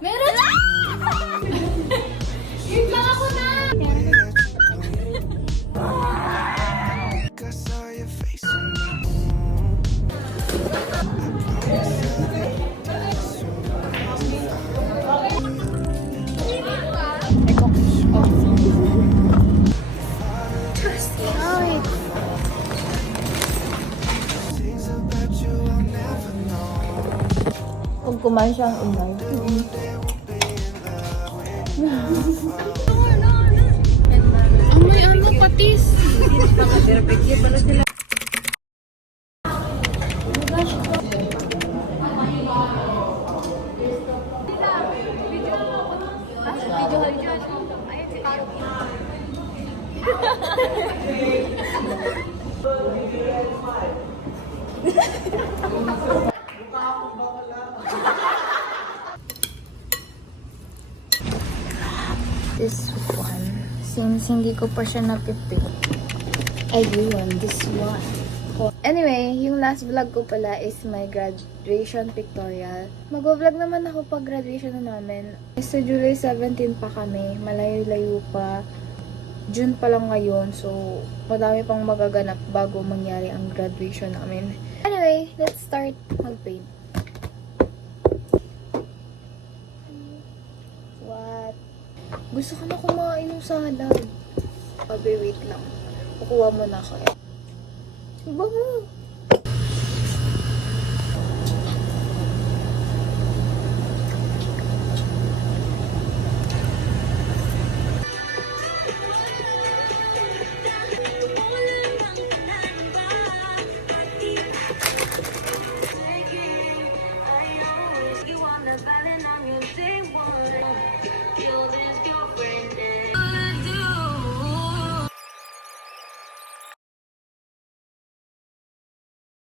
Meron na! Yun lang ako na! Kung kumain siyang inay. Amoy ano, patis! This one. Since hindi ko pa siya napipit, I do want this one. Anyway, yung last vlog ko pala is my graduation pictorial. Mag-vlog naman ako pag graduation na namin. Sa July 17 pa kami. Malayo-layo pa. June pa lang ngayon. So, madami pang magaganap bago mangyari ang graduation namin. Anyway, let's start mag-paint. What? Gusto ko na kumain ng salad. Sabi, wait lang. Kukuha mo na kayo. Bango!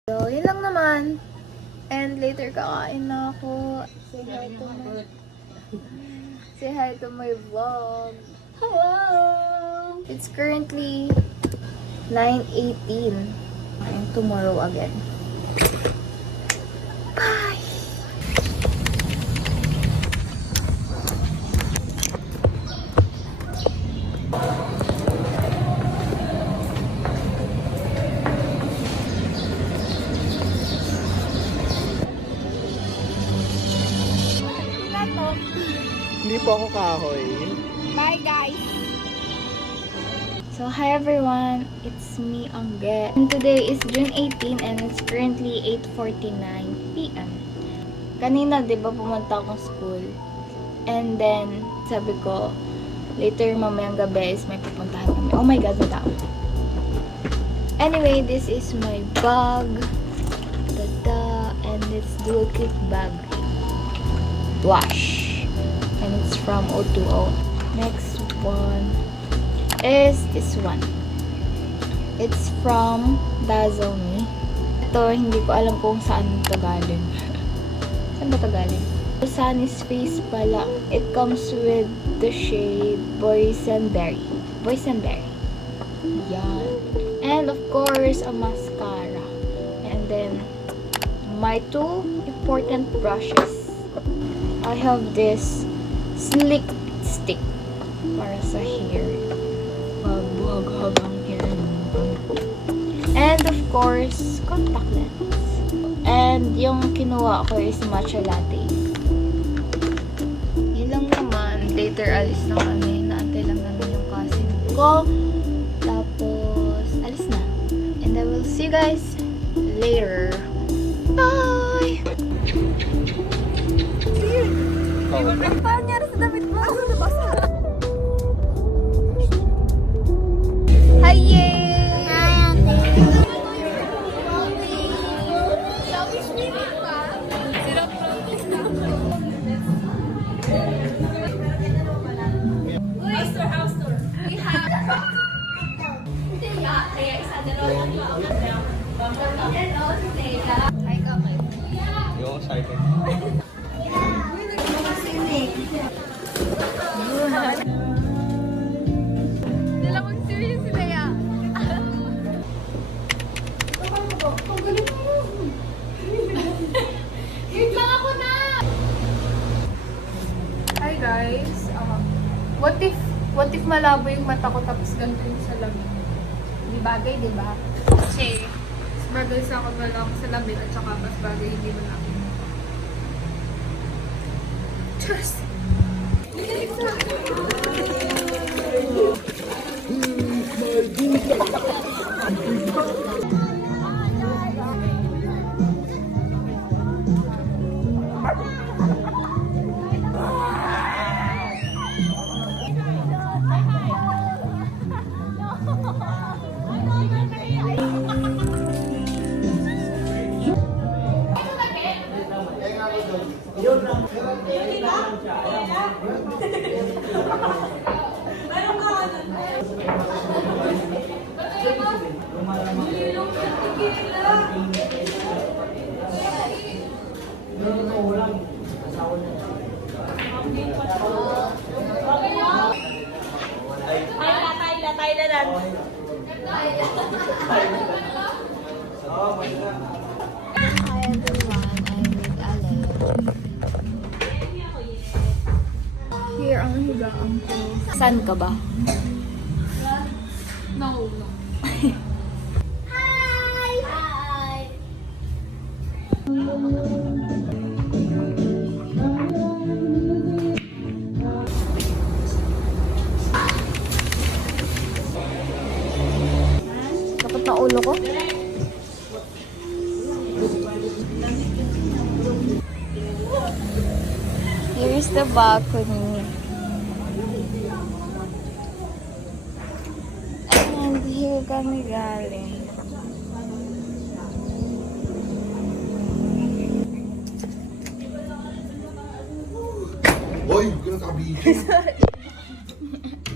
So, yun lang naman. And later kakain na ako. Say hi to my vlog. Hello! It's currently 9:18. And tomorrow again. Bye! Hindi po ako kahoy. Bye guys! So, hi everyone! It's me, Angge. And today is June 18 and it's currently 8:49 p.m. Kanina, di ba, pumunta akong school. And then, sabi ko, later mamayang gabi is may pupuntahan kami. Oh my God, wala. Anyway, this is my bag. Tada! And it's dual clip bag. Wash. And it's from O2O. Next one is this one. It's from Dazzle Me. Ito, hindi ko alam kung saan ito galing. Saan ba ito galing? Sunny's Face pala. It comes with the shade Boysenberry. Boysenberry. Yan. And of course, a mascara. And then, my two important brushes. I have this slick stick para sa hair. Buhag-hag ang hair. And of course, contact lens. And yung kinuha ko is matcha latte. Yun lang naman. Later, alis na kami. Naantay lang namin yung cousin ko. Tapos, alis na. And I will see you guys later. Bye! Paano nangyari sa damit mo? Ako nabasa. Hi, yay! Hi, ate. Sabi swimming ka? Sirap house tour. We have... Kaya isa, dalawa lang. Hi, kamay. Yung excited. Dalawang serious sila ya. Ang galing mo. What if malabo yung mata ko tapos ganito yung salamin? Hindi bagay, di ba? Kasi, mas bagay sa ako wala ako sa lamin at saka mas bagay hindi mo na. Just. Hi everyone, I'm with Alex. Here ang higaan ko. Saan ka ba? No. Hi! Hi! Dapat na ulo ko? Here's the balcony. And here kami galing. Hoy, huwag ka na nakabidyo.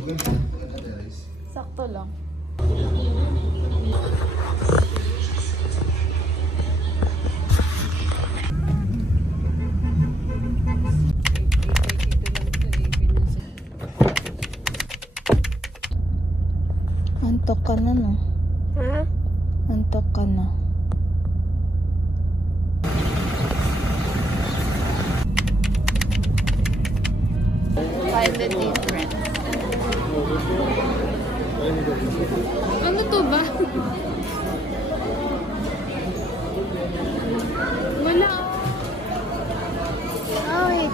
Maganda guys. Sakto lang. Antok ka na, no? Ha? Antok ka na. Find the difference. Ano to ba? Wala. Oh, wait.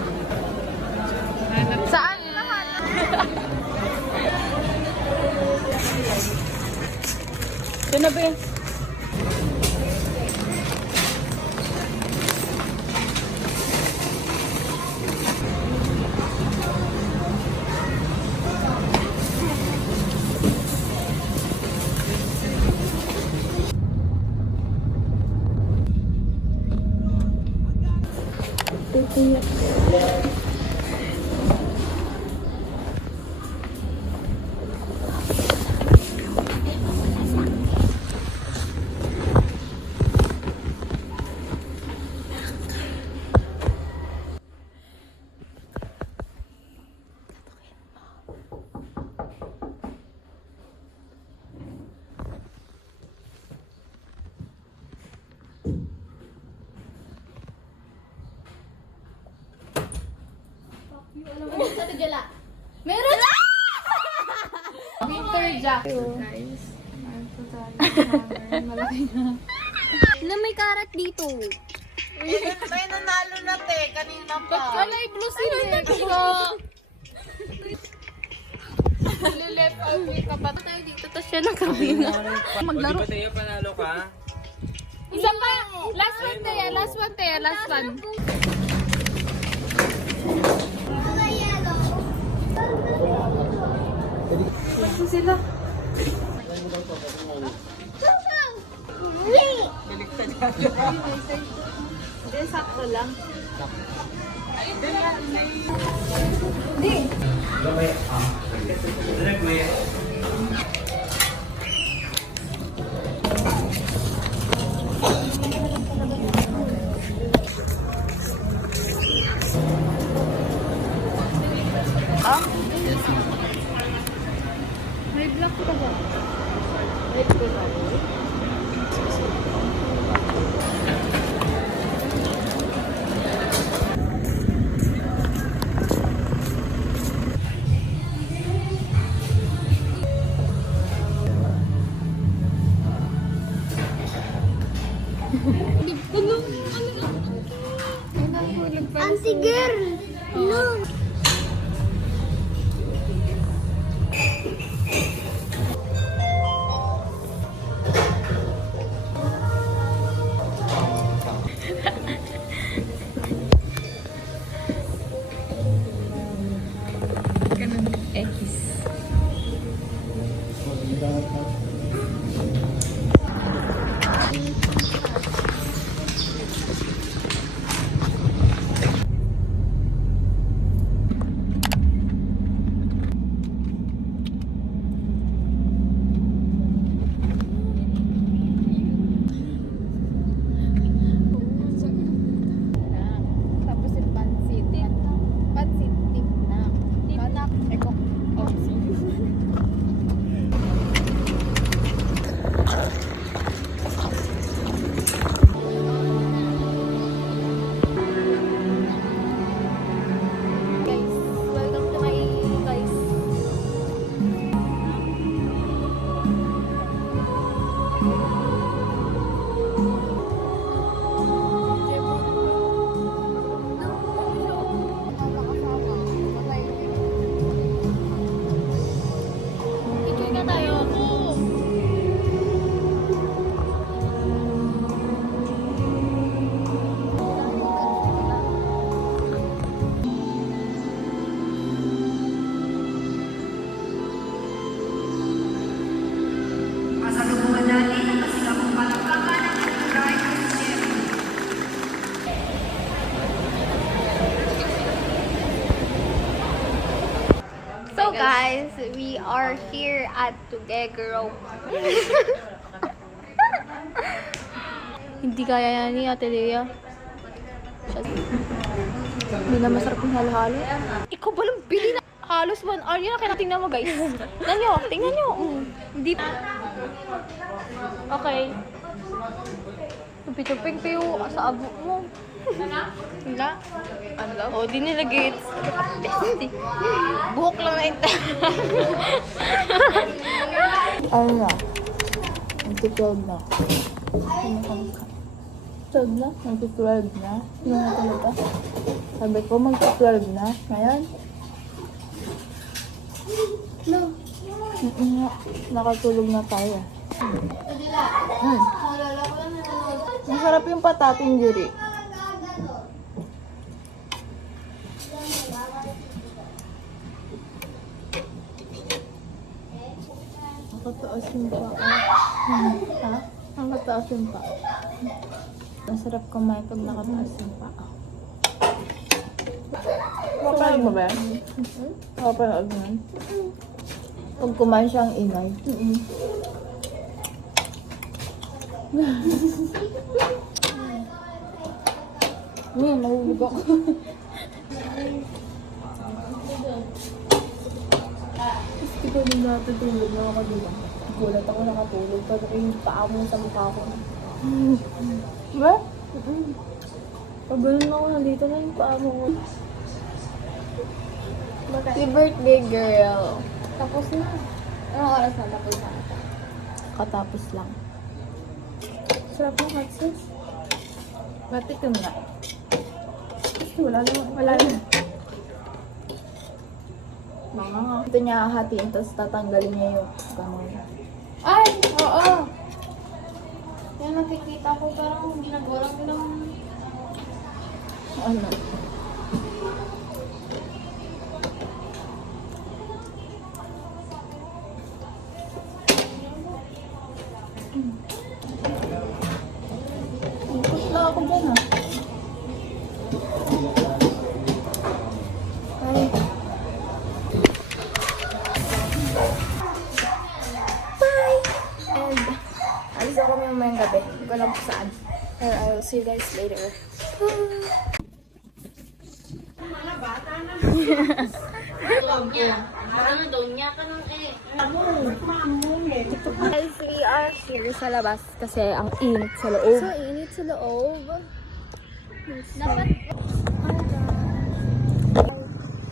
Saan naman? Ito na ba yun? Meron na! Winter jacket, guys. Malaki na. Na may karat dito. May nanalo na te, kanina pa. Kalay blue silhouette ko. Lilip out ka pa tayo dito. Tapos siya ng kabina. Maglaro. Di ba tayo panalo ka? Isa pa. Last one tayo. Last one tayo. Last one. Last sila. Hindi, sakto lang. May block ka ba? Wait ko ba? Auntie girl! No! Tapos yung pansit. Pansit tip na. Eko. Oh, guys, welcome to my guys. Picture nga tayo. So guys, we are here at Tuguegarao. Hindi kaya yan ni Ate Lea. Hindi na masarap yung halo-halo. Ikaw ba lang bili na halos 1 hour yun? Kaya tingnan mo guys. Tingnan nyo. Hindi. Okay. Tupit-tupig kayo sa abo mo. Wala. Ano daw? Oh, di nila gets. Buhok lang na ito. Ano na? Nag-12 na. 12 na? Nag-12 na? Ano na talaga? Sabi ko mag-12 na. Ngayon? No. Nga. Nakatulog na tayo. Masarap yung patating juri. Nakataas yung paa. Ha? Nakataas yung paa. Masarap kumain pag nakataas yung paa. Mapanood mo ba yan? Mapanood mo yan? Pag kumain siya ang inay. Nahulog ako. Gusto ko din natutulog na ako, diba? Gulat ako nakatulog. Pag yung paa mo sa mukha ko. Ba? Pag ganun ako, nandito na yung paa mo. Si birthday girl. Tapos na. Anong oras na tapos na? Katapos lang. Sarap ng hot sauce. Ba't ito nga? Wala na. Ito niya hahatiin, tapos tatanggalin niya yung kamay. Ay! Oo! Yan nakikita ko parang ginagawa lang nilang Ano? Ikot lang ako dyan ah. Ay. Bye! And alis ako mamayang gabi. Hindi ko alam kung saan. Or I will see you guys later. Guys, we are here sa labas kasi ang init sa loob. So, init sa loob. Dapat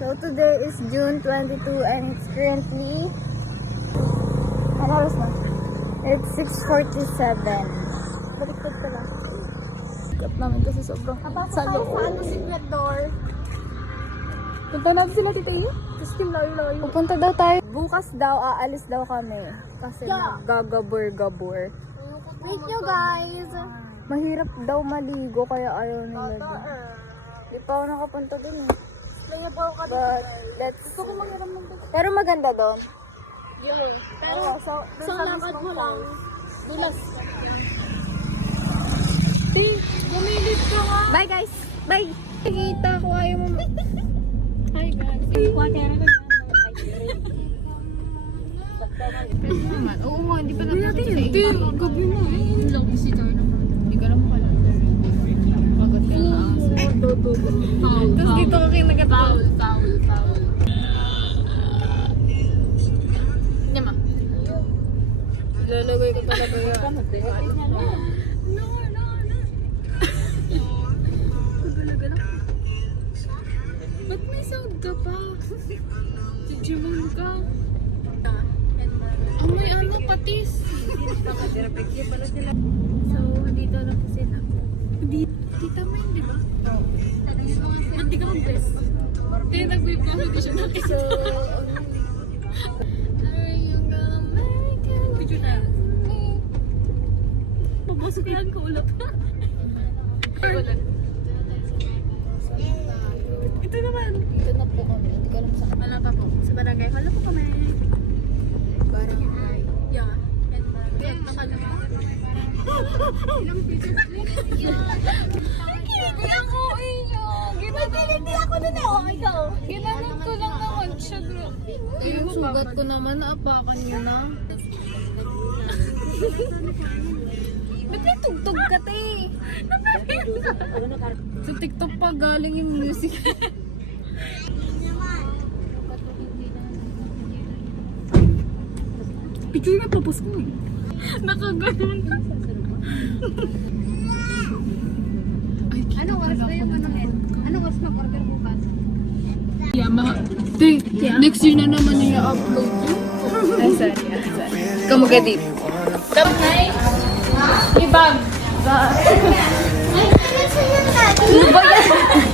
So, today is June 22 and it's currently... Ano oras na? It's 6:47. Baliktad pala. sikat namin kasi sobrang sa loob. Ano si door? Punta natin sila Tito E. Tapos yung layo-layo. Pupunta daw tayo. Bukas daw, aalis daw kami. Kasi gagabor-gabor. Thank you guys. Mahirap daw maligo kaya ayaw nila doon. Di pa ako nakapunta doon eh. But let's... Pero maganda doon. Pero so lakad mo lang. Dulas. Gumilid ka nga. Bye guys! Bye! Nakikita ko ayaw mo. Hi guys. Oo nga, hindi pa natin sa iyo. Gabi mo eh. Hindi ka lang pala. Pagod ka na. Tapos dito ka kinagatawa. Nyama. Lalagay ko talaga yan. Ba't may sound ka pa? Jijimon ka. Oh, may ano, patis. So, dito na po sila. Tita mo yun, di ba? Oo. Ba't di ka mag-dress? Kaya nag-brief ko siya natin. So, Are you gonna make it? video na. Papasok lang ko ulit. Ito naman. Dito na po kami. Hindi ko alam sa Wala pa po. Sa barangay. Wala po kami. barangay. Yeah. Kinilig ako iyo. Kinilig ako na na. Oh, ikaw. Ginanap ko lang naman siya. Yung sugat ko naman, naapakan niyo na. Ba't may tugtog ka, te? Sa TikTok pa galing yung music. Picture na tapos ko eh. Nakaganon. Ano oras ba yung ano men? Ano oras mag-order bukas? Te, next year na naman i-upload yun. Ay, sorry. Kamugadip. Kamay. Ibang. Ay, ano yun natin? Ano ba yan?